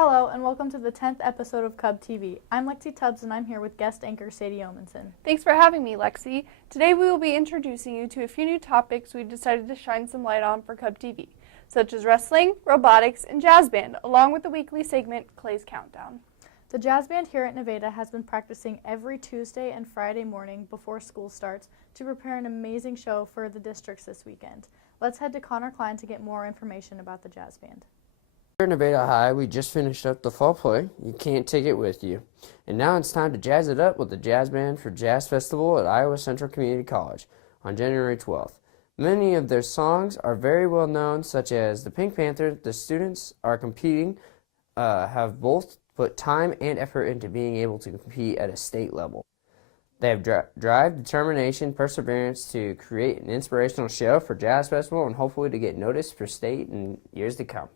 Hello, and welcome to the 10th episode of Cub TV. I'm Lexi Tubbs, and I'm here with guest anchor Sadie Omenson. Thanks for having me, Lexi. Today we will be introducing you to a few new topics we decided to shine some light on for Cub TV, such as wrestling, robotics, and jazz band, along with the weekly segment Clay's Countdown. The jazz band here at Nevada has been practicing every Tuesday and Friday morning before school starts to prepare an amazing show for the districts this weekend. Let's head to Connor Klein to get more information about the jazz band. Here at Nevada High, we just finished up the fall play, You Can't Take It With You. And now it's time to jazz it up with the jazz band for Jazz Festival at Iowa Central Community College on January 12th. Many of their songs are very well known, such as the Pink Panther. The students are competing, have both put time and effort into being able to compete at a state level. They have drive, determination, perseverance to create an inspirational show for Jazz Festival and hopefully to get noticed for state in years to come.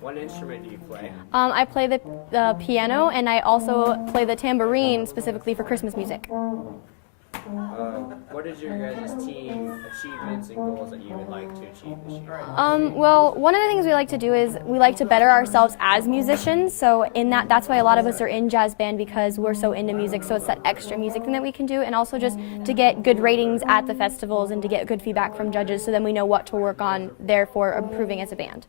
What instrument do you play? I play the piano, and I also play the tambourine specifically for Christmas music. What is your guys' team achievements and goals that you would like to achieve this year? Well, one of the things we like to do is we like to better ourselves as musicians. So that's why a lot of us are in jazz band, because we're so into music. So it's that extra music thing that we can do, and also just to get good ratings at the festivals and to get good feedback from judges, so then we know what to work on, therefore improving as a band.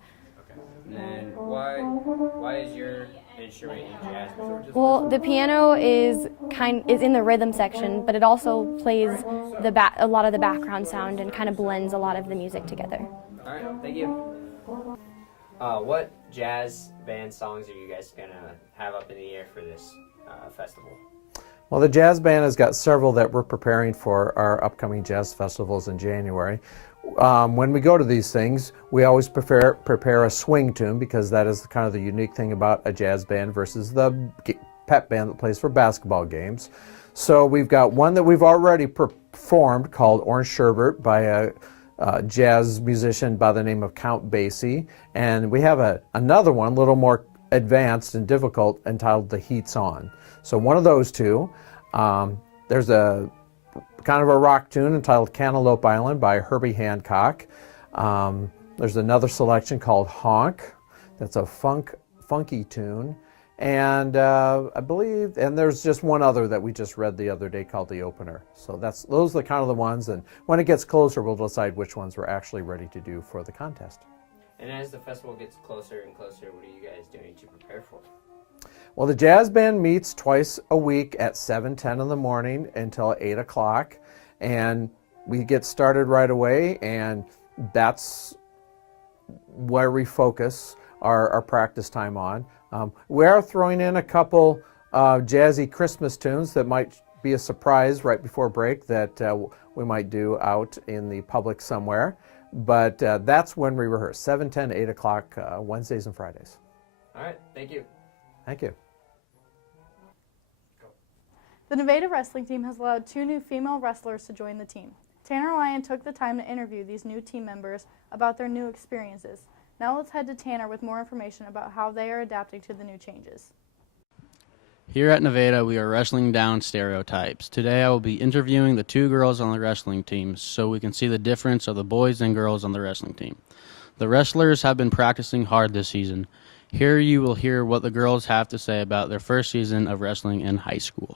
And then why is your instrument in jazz? Well, the piano is in the rhythm section, but it also plays a lot of the background sound and kind of blends a lot of the music together. All right, thank you. What jazz band songs are you guys gonna have up in the air for this festival? Well, the jazz band has got several that we're preparing for our upcoming jazz festivals in January. When we go to these things, we always prepare a swing tune, because that is kind of the unique thing about a jazz band versus the pep band that plays for basketball games. So we've got one that we've already performed called Orange Sherbet by a jazz musician by the name of Count Basie. And we have another one, a little more advanced and difficult, entitled The Heat's On. So one of those two. There's a kind of a rock tune entitled Cantaloupe Island by Herbie Hancock. There's another selection called Honk. That's a funky tune. And I believe, and there's just one other that we just read the other day called The Opener. So those are kind of the ones, and when it gets closer, we'll decide which ones we're actually ready to do for the contest. And as the festival gets closer and closer, what are you guys doing to prepare for it? Well, the jazz band meets twice a week at 7:10 in the morning until 8 o'clock, and we get started right away, and that's where we focus our practice time on. We are throwing in a couple jazzy Christmas tunes that might be a surprise right before break that we might do out in the public somewhere, but that's when we rehearse, 7:10, 8 o'clock, Wednesdays and Fridays. All right, thank you. Thank you. The Nevada wrestling team has allowed 2 new female wrestlers to join the team. Tanner Lyon took the time to interview these new team members about their new experiences. Now let's head to Tanner with more information about how they are adapting to the new changes. Here at Nevada, we are wrestling down stereotypes. Today I will be interviewing the 2 girls on the wrestling team so we can see the difference of the boys and girls on the wrestling team. The wrestlers have been practicing hard this season. Here you will hear what the girls have to say about their first season of wrestling in high school.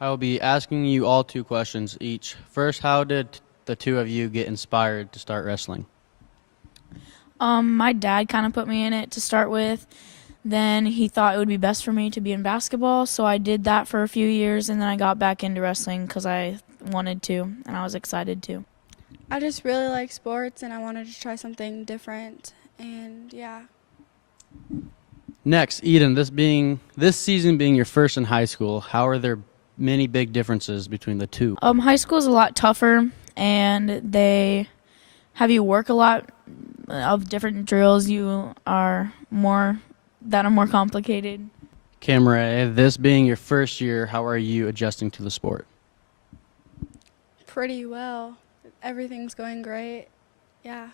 I will be asking you all 2 questions each. First, how did the 2 of you get inspired to start wrestling? My dad kind of put me in it to start with. Then he thought it would be best for me to be in basketball, so I did that for a few years, and then I got back into wrestling because I wanted to, and I was excited to. I just really like sports, and I wanted to try something different, and yeah. Next, Eden, this season being your first in high school, how are there many big differences between the 2? High school is a lot tougher, and they have you work a lot of different drills that are more complicated. Camera, this being your first year, how are you adjusting to the sport? Pretty well. Everything's going great. Yeah.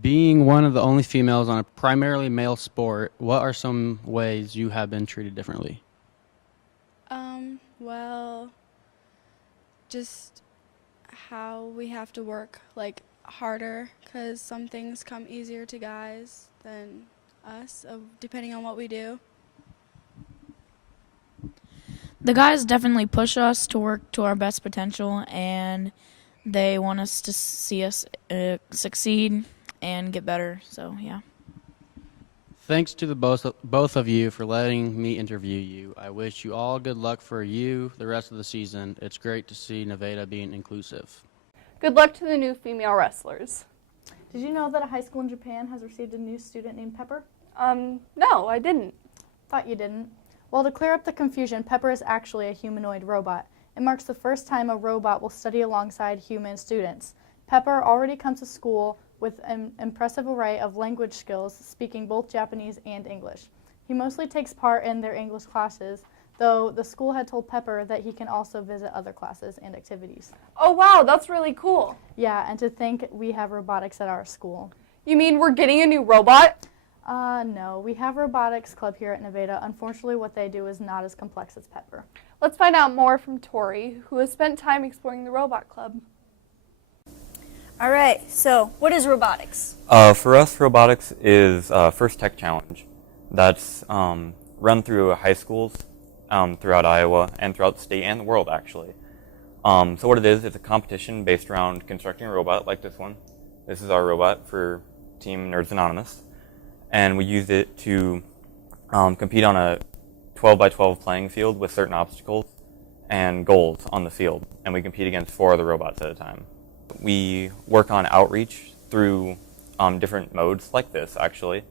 Being one of the only females on a primarily male sport, what are some ways you have been treated differently? Well, just how we have to work like harder because some things come easier to guys than us, depending on what we do. The guys definitely push us to work to our best potential, and they want us to see us succeed and get better. So, yeah. Thanks to the both of you for letting me interview you. I wish you all good luck for you the rest of the season. It's great to see Nevada being inclusive. Good luck to the new female wrestlers. Did you know that a high school in Japan has received a new student named Pepper? No, I didn't. Thought you didn't. Well, to clear up the confusion, Pepper is actually a humanoid robot. It marks the first time a robot will study alongside human students. Pepper already comes to school with an impressive array of language skills, speaking both Japanese and English. He mostly takes part in their English classes, though the school had told Pepper that he can also visit other classes and activities. Oh, wow, that's really cool. Yeah, and to think we have robotics at our school. You mean we're getting a new robot? No, we have robotics club here at Nevada. Unfortunately, what they do is not as complex as Pepper. Let's find out more from Tori, who has spent time exploring the robot club. All right, so what is robotics? For us, robotics is First Tech Challenge. That's run through high schools throughout Iowa and throughout the state and the world, actually. So what it is, it's a competition based around constructing a robot like this one. This is our robot for Team Nerds Anonymous. And we use it to compete on a 12 by 12 playing field with certain obstacles and goals on the field. And we compete against 4 other robots at a time. We work on outreach through different modes like this, actually,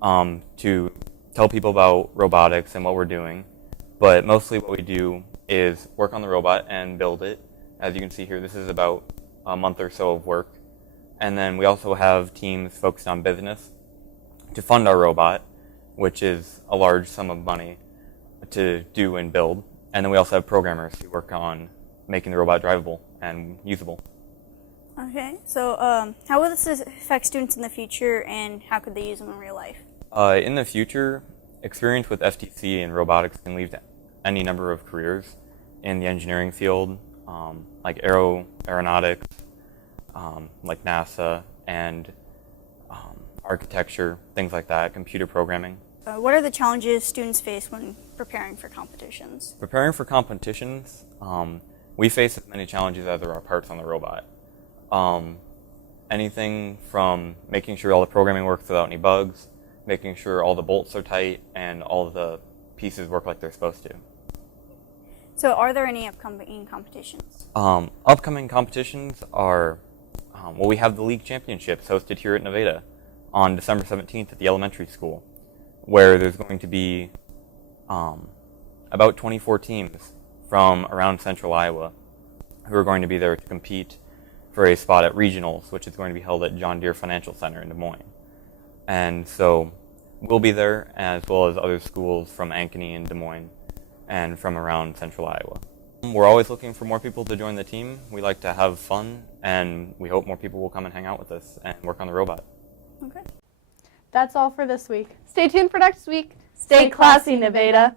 to tell people about robotics and what we're doing. But mostly what we do is work on the robot and build it. As you can see here, this is about a month or so of work. And then we also have teams focused on business to fund our robot, which is a large sum of money to do and build. And then we also have programmers who work on making the robot drivable and usable. Okay, so how will this affect students in the future, and how could they use them in real life? In the future, experience with FTC and robotics can lead to any number of careers in the engineering field, like aeronautics, like NASA, and architecture, things like that, computer programming. What are the challenges students face when preparing for competitions? Preparing for competitions, we face as many challenges as there are parts on the robot. Anything from making sure all the programming works without any bugs, making sure all the bolts are tight, and all of the pieces work like they're supposed to. So are there any upcoming competitions? Upcoming competitions are, well, we have the league championships hosted here at Nevada on December 17th at the elementary school, where there's going to be about 24 teams from around central Iowa who are going to be there to compete for a spot at regionals, which is going to be held at John Deere Financial Center in Des Moines. And so we'll be there, as well as other schools from Ankeny and Des Moines and from around central Iowa. We're always looking for more people to join the team. We like to have fun, and we hope more people will come and hang out with us and work on the robot. Okay. That's all for this week. Stay tuned for next week. Stay classy, Nevada.